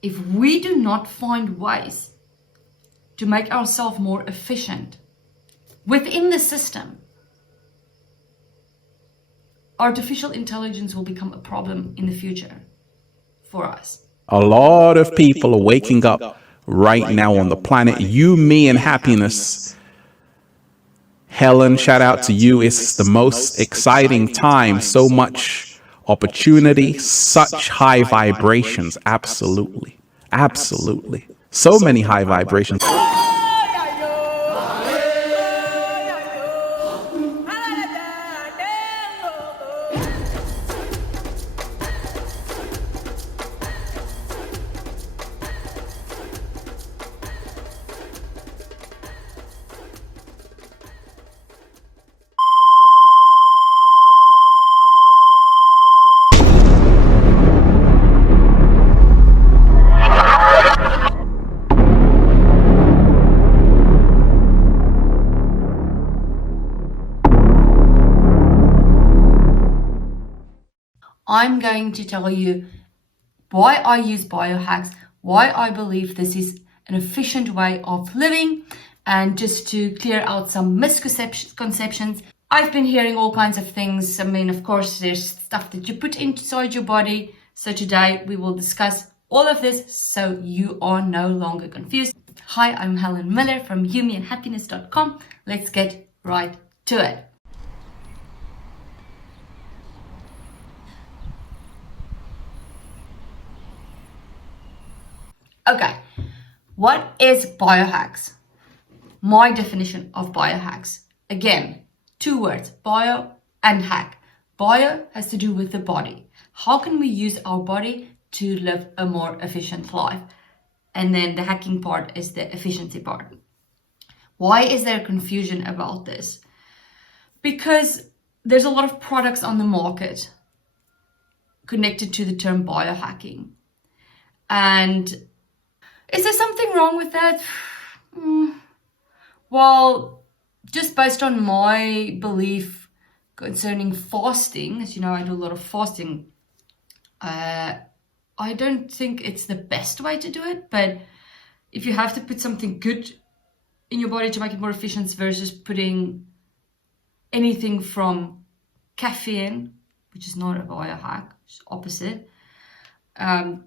if we do not find ways to make ourselves more efficient within the system, artificial intelligence will become a problem in the future for us. A lot of people are waking up right now on the planet. You, me, and happiness. Helen, shout out to you. It's the most exciting time. So much opportunity, such high vibrations. Absolutely. Absolutely. So many high vibrations. I'm going to tell you why I use biohacks, why I believe this is an efficient way of living, and just to clear out some misconceptions. I've been hearing all kinds of things. I mean, of course, there's stuff that you put inside your body. So today we will discuss all of this so you are no longer confused. Hi, I'm Helen Müller from youmeandhappiness.com. Let's get right to it. Okay, what is biohacks? My definition of biohacks. Again, 2 words, bio and hack. Bio has to do with the body. How can we use our body to live a more efficient life? And then the hacking part is the efficiency part. Why is there confusion about this? Because there's a lot of products on the market connected to the term biohacking. And is there something wrong with that? Well, just based on my belief concerning fasting, as you know, I do a lot of fasting. I don't think it's the best way to do it, but if you have to put something good in your body to make it more efficient versus putting anything from caffeine, which is not a biohack, it's opposite,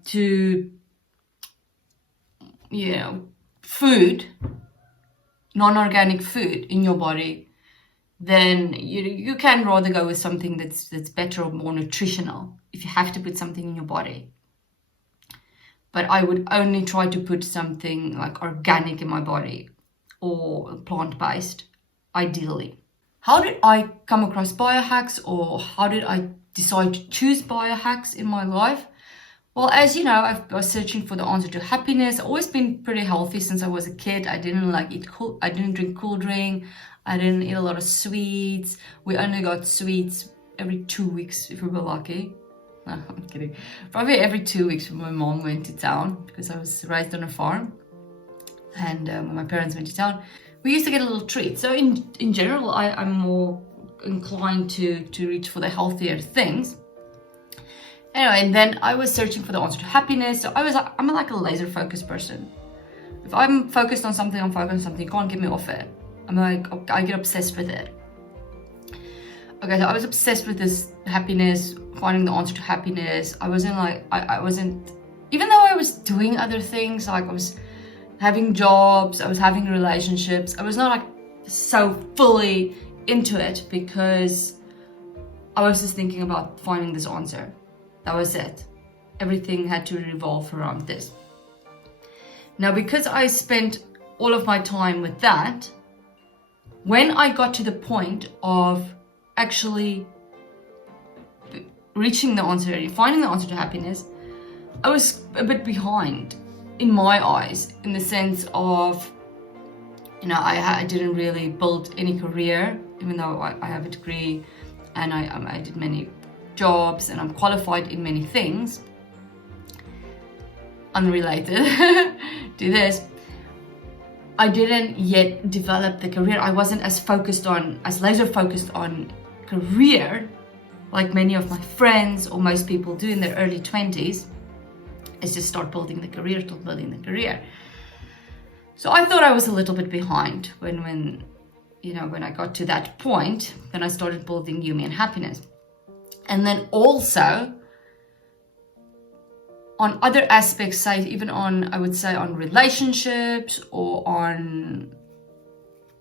to food, non-organic food in your body, then you can rather go with something that's better or more nutritional if you have to put something in your body. But I would only try to put something like organic in my body or plant-based, ideally. How did I come across biohacks, or how did I decide to choose biohacks in my life? Well, as you know, I was searching for the answer to happiness. I've always been pretty healthy since I was a kid. I didn't I didn't drink cool drink. I didn't eat a lot of sweets. We only got sweets every 2 weeks if we were lucky. No, I'm kidding. Probably every 2 weeks when my mom went to town, because I was raised on a farm. And when my parents went to town, we used to get a little treat. So in general, I'm more inclined to reach for the healthier things. Anyway, and then I was searching for the answer to happiness. So I'm like a laser focused person. If I'm focused on something, I'm focused on something. You can't get me off it. I'm like, I get obsessed with it. Okay, so I was obsessed with this happiness, finding the answer to happiness. I wasn't, even though I was doing other things, like I was having jobs, I was having relationships, I was not like so fully into it, because I was just thinking about finding this answer. That was it. Everything had to revolve around this. Now, because I spent all of my time with that, when I got to the point of actually reaching the answer, finding the answer to happiness, I was a bit behind in my eyes, in the sense of, I didn't really build any career, even though I have a degree and I did many jobs and I'm qualified in many things unrelated to this. I didn't yet develop the career. I wasn't as laser focused on career like many of my friends or most people do in their early 20s. is just start building the career. So I thought I was a little bit behind when I got to that point. Then I started building You, Me and Happiness. And then also on other aspects, say even on, I would say, on relationships or on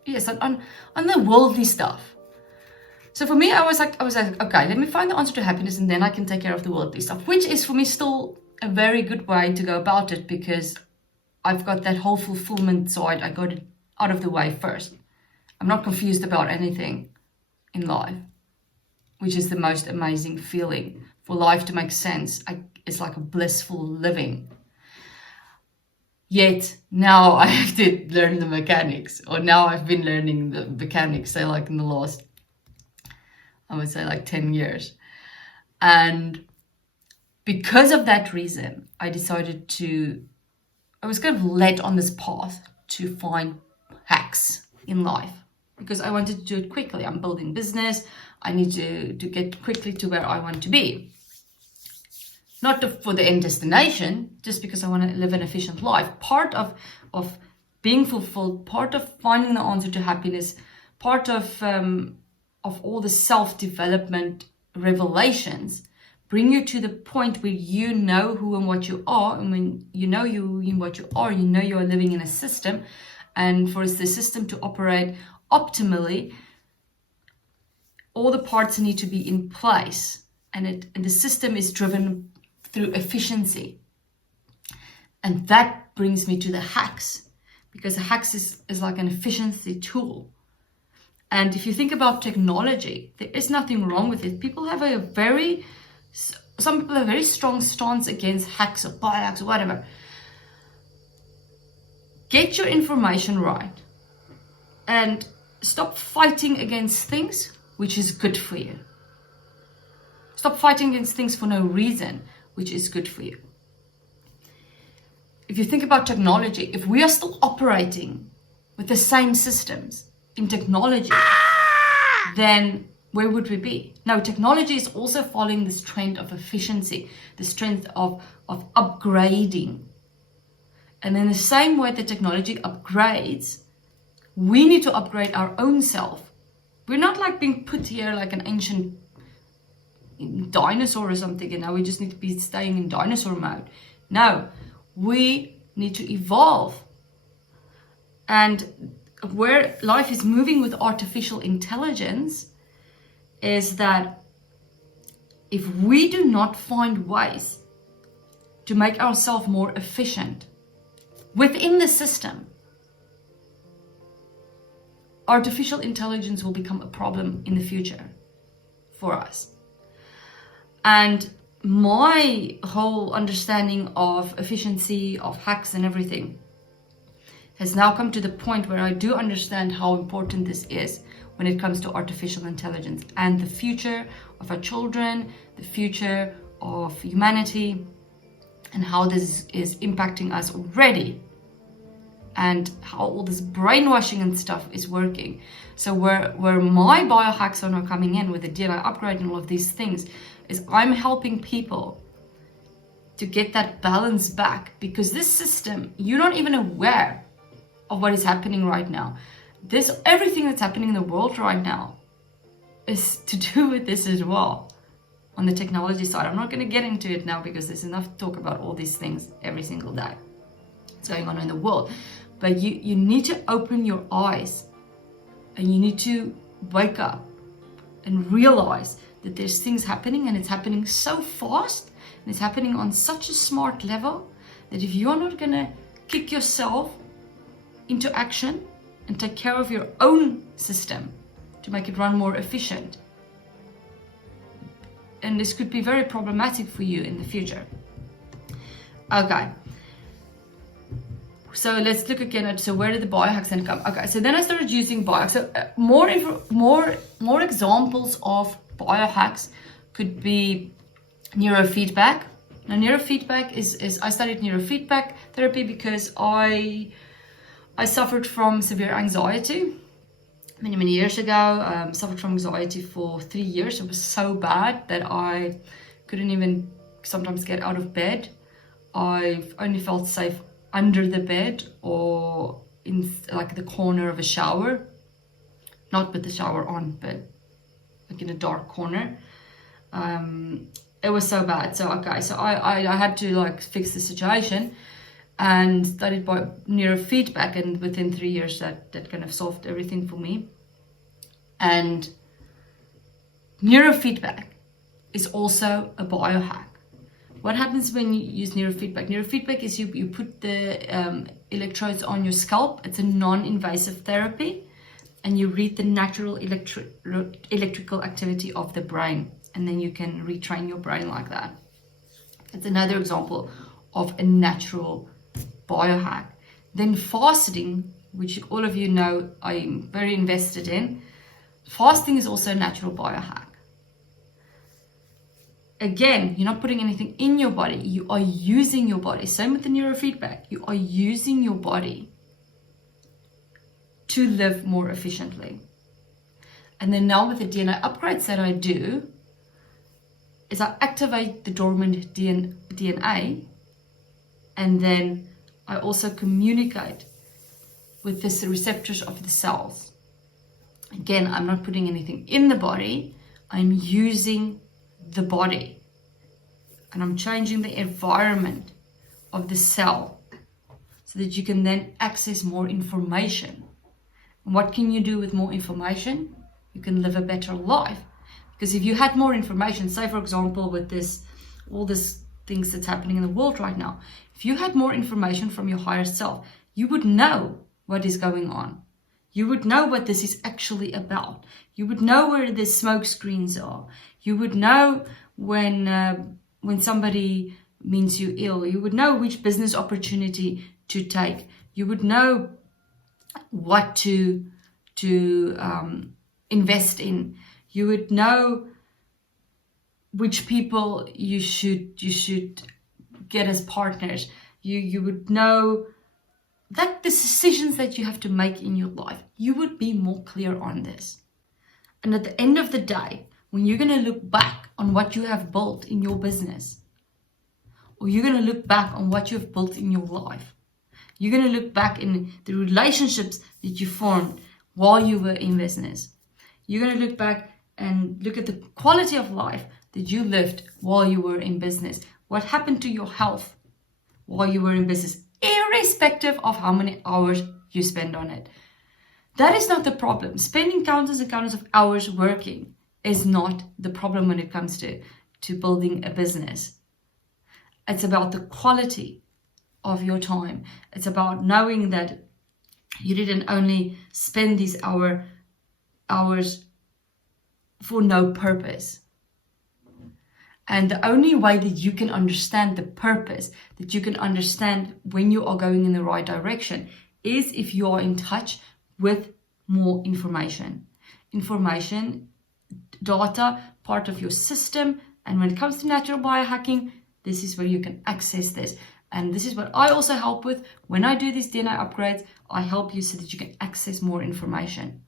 the worldly stuff. So for me, I was like, okay, let me find the answer to happiness, and then I can take care of the worldly stuff, which is for me still a very good way to go about it, because I've got that whole fulfillment side. I got it out of the way first. I'm not confused about anything in life, which is the most amazing feeling. For life to make sense, it's like a blissful living. Yet now I have to learn the mechanics, or now I've been learning the mechanics, say like in the last, I would say like 10 years. And because of that reason, I decided I was kind of led on this path to find hacks in life, because I wanted to do it quickly. I'm building business. I need to get quickly to where I want to be. Not for the end destination, just because I want to live an efficient life. Part of being fulfilled, part of finding the answer to happiness, part of all the self-development revelations bring you to the point where you know who and what you are. And when you know who and what you are, you know you are living in a system. And for the system to operate optimally, all the parts need to be in place. And the system is driven through efficiency. And that brings me to the hacks, because the hacks is like an efficiency tool. And if you think about technology, there is nothing wrong with it. Some people have a very strong stance against hacks or biohacks or whatever. Get your information right and stop fighting against things which is good for you. Stop fighting against things for no reason, which is good for you. If you think about technology, if we are still operating with the same systems in technology, then where would we be? Now, technology is also following this trend of efficiency, this trend of upgrading. And in the same way that technology upgrades, we need to upgrade our own self. We're not like being put here like an ancient dinosaur or something, and now we just need to be staying in dinosaur mode. No, we need to evolve. And where life is moving with artificial intelligence is that if we do not find ways to make ourselves more efficient within the system, artificial intelligence will become a problem in the future for us. And my whole understanding of efficiency, of hacks and everything has now come to the point where I do understand how important this is when it comes to artificial intelligence and the future of our children, the future of humanity, and how this is impacting us already, and how all this brainwashing and stuff is working. So where my biohacks are now coming in with the DNA upgrade and all of these things is I'm helping people to get that balance back, because this system, you're not even aware of what is happening right now. Everything that's happening in the world right now is to do with this as well on the technology side. I'm not going to get into it now because there's enough talk about all these things every single day that's going on in the world. But you need to open your eyes and you need to wake up and realize that there's things happening, and it's happening so fast and it's happening on such a smart level that if you're not going to kick yourself into action and take care of your own system to make it run more efficient, and this could be very problematic for you in the future. Okay. So let's look again at, so where did the biohacks then come? Okay, so then I started using biohacks. So more examples of biohacks could be neurofeedback. Now neurofeedback is I studied neurofeedback therapy because I suffered from severe anxiety many years ago. Suffered from anxiety for 3 years. It was so bad that I couldn't even sometimes get out of bed. I've only felt safe under the bed or in like the corner of a shower, not with the shower on, but like in a dark corner. It was so bad. So I had to like fix the situation and studied by neurofeedback, and within 3 years that kind of solved everything for me. And neurofeedback is also a biohack. What happens when you use neurofeedback? Neurofeedback is you put the electrodes on your scalp. It's a non-invasive therapy, and you read the natural electrical activity of the brain, and then you can retrain your brain like that. It's another example of a natural biohack. Then fasting, which all of you know I'm very invested in. Fasting is also a natural biohack. Again, you're not putting anything in your body, you are using your body. Same with the neurofeedback, you are using your body to live more efficiently. And then now with the DNA upgrades that I do, is I activate the dormant DNA, and then I also communicate with the receptors of the cells. Again, I'm not putting anything in the body, I'm using the body, and I'm changing the environment of the cell so that you can then access more information. And what can you do with more information? You can live a better life. Because if you had more information, say for example with all this things that's happening in the world right now, if you had more information from your higher self, you would know what is going on. You would know what this is actually about. You would know where the smoke screens are. You would know when somebody means you ill. You would know which business opportunity to take. You would know what to invest in. You would know which people you should get as partners. You would know that the decisions that you have to make in your life, you would be more clear on this. And at the end of the day, when you're going to look back on what you have built in your business, or you're going to look back on what you have built in your life, you're going to look back in the relationships that you formed while you were in business. You're going to look back and look at the quality of life that you lived while you were in business. What happened to your health while you were in business, irrespective of how many hours you spend on it. That is not the problem. Spending countless and countless of hours working is not the problem when it comes to building a business. It's about the quality of your time. It's about knowing that you didn't only spend these hours for no purpose. And the only way that you can understand the purpose, that you can understand when you are going in the right direction, is if you are in touch with more information. Information, data, part of your system. And when it comes to natural biohacking, this is where you can access this. And this is what I also help with. When I do these DNA upgrades, I help you so that you can access more information.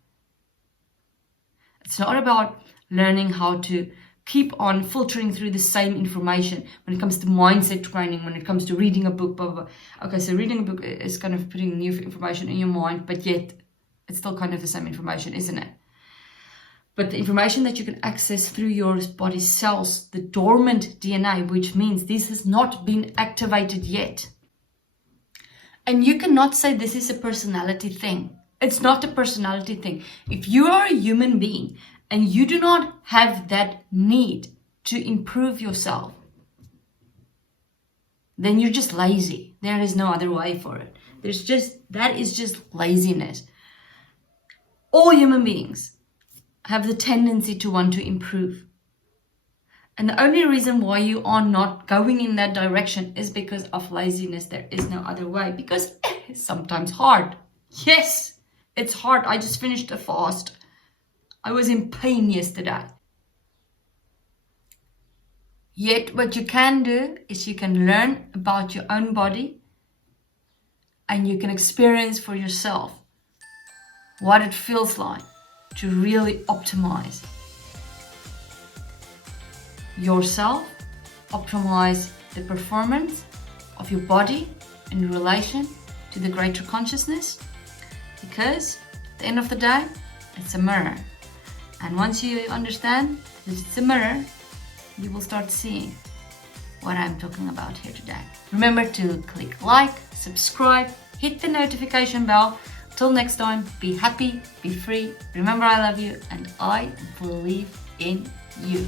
It's not about learning how to keep on filtering through the same information when it comes to mindset training, when it comes to reading a book, blah, blah, blah. Okay, so reading a book is kind of putting new information in your mind, but yet it's still kind of the same information, isn't it? But the information that you can access through your body cells, the dormant DNA, which means this has not been activated yet. And you cannot say this is a personality thing. It's not a personality thing. If you are a human being and you do not have that need to improve yourself, then you're just lazy. There is no other way for it. That is just laziness. All human beings have the tendency to want to improve. And the only reason why you are not going in that direction is because of laziness. There is no other way, because it's sometimes hard. Yes, it's hard. I just finished a fast. I was in pain yesterday. Yet what you can do is you can learn about your own body and you can experience for yourself what it feels like to really optimize yourself, optimize the performance of your body in relation to the greater consciousness, because at the end of the day, it's a mirror. And once you understand that it's a mirror, you will start seeing what I'm talking about here today. Remember to click like, subscribe, hit the notification bell. Till next time, be happy, be free. Remember, I love you and I believe in you.